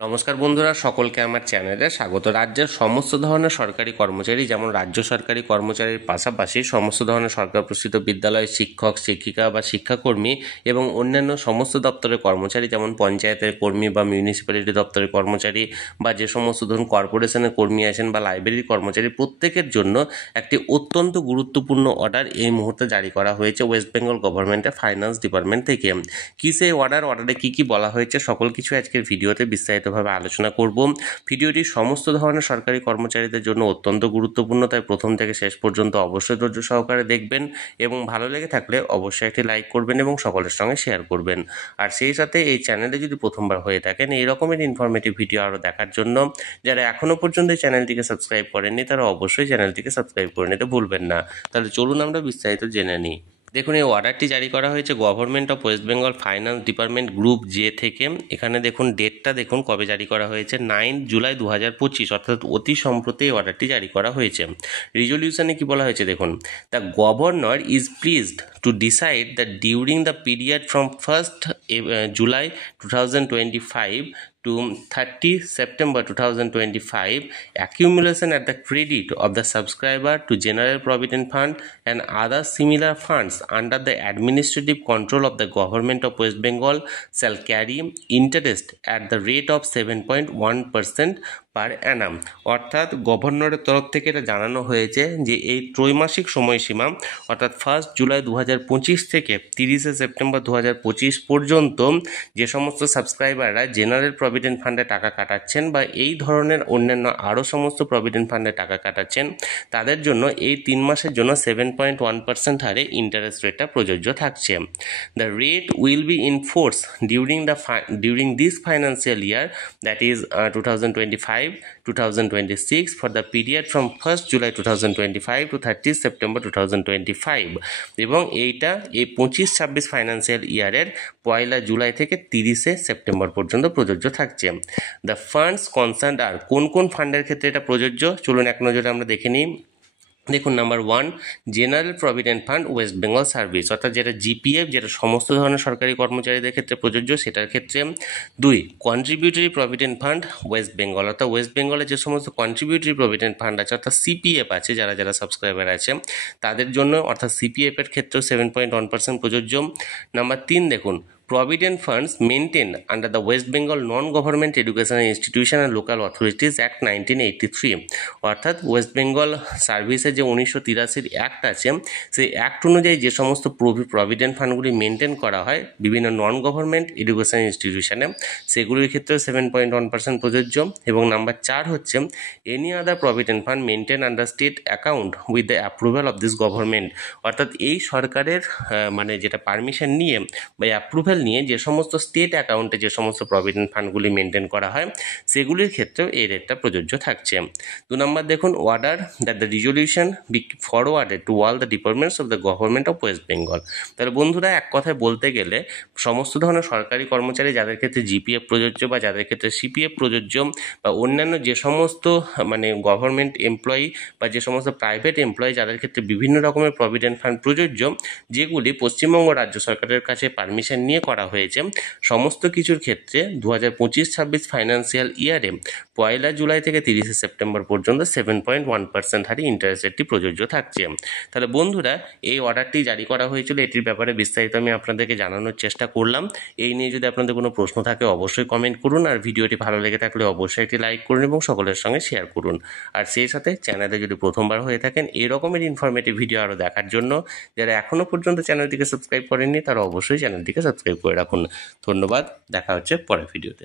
নমস্কার বন্ধুরা, সকলকে আমার চ্যানেলে স্বাগত। রাজ্যের সমস্ত ধরনের সরকারি কর্মচারী, যেমন রাজ্য সরকারি কর্মচারীর পাশাপাশি সমস্ত ধরনের সরকার প্রসূত বিদ্যালয় শিক্ষক, শিক্ষিকা বা শিক্ষাকর্মী এবং অন্যান্য সমস্ত দপ্তরের কর্মচারী, যেমন পঞ্চায়েতের কর্মী বা মিউনিসিপ্যালিটি দপ্তরের কর্মচারী বা যে সমস্ত ধরুন কর্পোরেশনের কর্মী আছেন বা লাইব্রেরির কর্মচারী, প্রত্যেকের জন্য একটি অত্যন্ত গুরুত্বপূর্ণ অর্ডার এই মুহূর্তে জারি করা হয়েছে ওয়েস্ট বেঙ্গল গভর্নমেন্টের ফাইন্যান্স ডিপার্টমেন্ট থেকে। কি সেই অর্ডারে কি কি বলা হয়েছে সকল কিছু আজকের ভিডিওতে বিস্তারিতভাবে আলোচনা করব। ভিডিওটি সমস্ত ধরনের সরকারি কর্মচারীদের জন্য অত্যন্ত গুরুত্বপূর্ণ, তাই প্রথম থেকে শেষ পর্যন্ত অবশ্যই ধৈর্য সহকারে দেখবেন এবং ভালো লেগে থাকলে অবশ্যই একটি লাইক করবেন এবং সকলের সঙ্গে শেয়ার করবেন। আর সেই সাথে এই চ্যানেলে যদি প্রথমবার হয়ে থাকেন এই রকমের ইনফরমেটিভ ভিডিও আরও দেখার জন্য যারা এখনও পর্যন্ত এই চ্যানেলটিকে সাবস্ক্রাইব করেননি তারা অবশ্যই চ্যানেলটিকে সাবস্ক্রাইব করে নিতে ভুলবেন না। তাহলে চলুন আমরা বিস্তারিত জেনে নিই। দেখুন, এই অর্ডারটি জারি করা হয়েছে government of West Bengal finance department group J থেকে। এখানে দেখুন ডেটটা দেখুন কবে জারি করা হয়েছে, 9 জুলাই 2025, অর্থাৎ অতি সম্প্রতি এই অর্ডারটি জারি করা হয়েছে। রিজলিউশনে কি বলা হয়েছে দেখুন, the governor is pleased to decide that during the period from 1st July 2025 to 30 September 2025, accumulation at the credit of the subscriber to General Provident Fund and other similar funds under the administrative control of the Government of West Bengal shall carry interest at the rate of 7.1% পার অ্যানাম। অর্থাৎ গভর্নরের তরফ থেকে এটা জানানো হয়েছে যে এই ত্রৈমাসিক সময়সীমা অর্থাৎ 1 জুলাই 2025 থেকে 30 সেপ্টেম্বর 2025 পর্যন্ত যে সমস্ত সাবস্ক্রাইবাররা জেনারেল প্রভিডেন্ট ফান্ডে টাকা কাটাচ্ছেন বা এই ধরনের অন্যান্য আরও সমস্ত প্রভিডেন্ট ফান্ডে টাকা কাটাচ্ছেন তাদের জন্য এই 3 মাসের জন্য 7.1% হারে ইন্টারেস্ট রেটটা প্রযোজ্য থাকছে। The rate will be in force during this financial year, that is 2025-2026 for the period from 1st July 2025 to 30 September 2025 এবং এইটা এই 25-26 ফাইন্যান্সিয়াল ইয়ারের 1 জুলাই থেকে 30 সেপ্টেম্বর পর্যন্ত প্রযোজ্য থাকছে। দ্য ফান্ডস কনসার্নড আর কোন কোন ফান্ডের ক্ষেত্রে এটা প্রযোজ্য চলুন এক নজরে আমরা দেখে নিই। দেখুন, number 1 general provident fund West Bengal service, অর্থাৎ যেটা জিপিএফ, যেটা সমস্ত ধরনের সরকারি কর্মচারীদের ক্ষেত্রে প্রযোজ্য সেটার ক্ষেত্রে। 2 contributory provident fund West Bengal, অর্থাৎ ওয়েস্ট বেঙ্গলের যে সমস্ত কন্ট্রিবিউটরি প্রভিডেন্ট ফান্ড আছে অর্থাৎ সিপিএফ আছে, যারা যারা সাবস্ক্রাইবার আছে তাদের জন্য অর্থাৎ সিপিএফ এর ক্ষেত্রেও 7.1% প্রযোজ্য। নাম্বার 3 দেখুন, Provident funds maintained under the West Bengal Non-Government Educational Institution and Local Authorities Act 1983, অর্থাৎ ওয়েস্ট বেঙ্গল সার্ভিসের যে 1983 অ্যাক্ট আছে সেই অ্যাক্ট অনুযায়ী যে সমস্ত প্রভিডেন্ট ফান্ডগুলি মেনটেন করা হয় বিভিন্ন নন গভর্নমেন্ট এডুকেশন ইনস্টিটিউশনে সেগুলির ক্ষেত্রেও 7.1% প্রযোজ্য। এবং নাম্বার 4 হচ্ছে any other provident fund maintain under state account with the approval of this government, অর্থাৎ এই সরকারের মানে যেটা পারমিশন নিয়ে বা অ্যাপ্রুভাল নিয়ে যে সমস্ত স্টেট অ্যাকাউন্টে যে সমস্ত প্রভিডেন্ট ফান্ডগুলি মেনটেন করা হয় সেগুলির ক্ষেত্রেও এই রেটটা প্রযোজ্য থাকছে। 2 নম্বর দেখুন, order that the resolution B forwarded to all the departments of the government of West Bengal. তাহলে বন্ধুরা, এক কথায় বলতে গেলে সমস্ত ধরনের সরকারি কর্মচারী যাদের ক্ষেত্রে জিপিএফ প্রযোজ্য বা যাদের ক্ষেত্রে সিপিএফ প্রযোজ্য বা অন্যান্য যে সমস্ত মানে গভর্নমেন্ট এমপ্লয়ি বা যে সমস্ত প্রাইভেট এমপ্লয়ি যাদের ক্ষেত্রে বিভিন্ন রকমের প্রভিডেন্ট ফান্ড প্রযোজ্য, যেগুলি পশ্চিমবঙ্গ রাজ্য সরকারের কাছে পারমিশন নিয়ে করা হয়েছে, সমস্ত কিছুর ক্ষেত্রে 2025-26 ফাইন্যান্সিয়াল ইয়ারে 1 জুলাই থেকে 30 সেপ্টেম্বর পর্যন্ত 7.1% হারে ইন্টারেস্ট রেটটি প্রযোজ্য থাকছে। তাহলে বন্ধুরা, এই অর্ডারটি জারি করা হয়েছিল, এটির ব্যাপারে বিস্তারিত আমি আপনাদেরকে জানানোর চেষ্টা করলাম। এই নিয়ে যদি আপনাদের কোনো প্রশ্ন থাকে অবশ্যই কমেন্ট করুন, আর ভিডিওটি ভালো লেগে থাকলে অবশ্যই একটি লাইক করুন এবং সকলের সঙ্গে শেয়ার করুন। আর সেই সাথে চ্যানেলে যদি প্রথমবার হয়ে থাকেন এই রকমের ইনফরমেটিভ ভিডিও আরও দেখার জন্য যারা এখনও পর্যন্ত চ্যানেলটিকে সাবস্ক্রাইব করেননি তারা অবশ্যই চ্যানেলটিকে সাবস্ক্রাইব করে রাখুন। ধন্যবাদ, দেখা হচ্ছে পরের ভিডিওতে।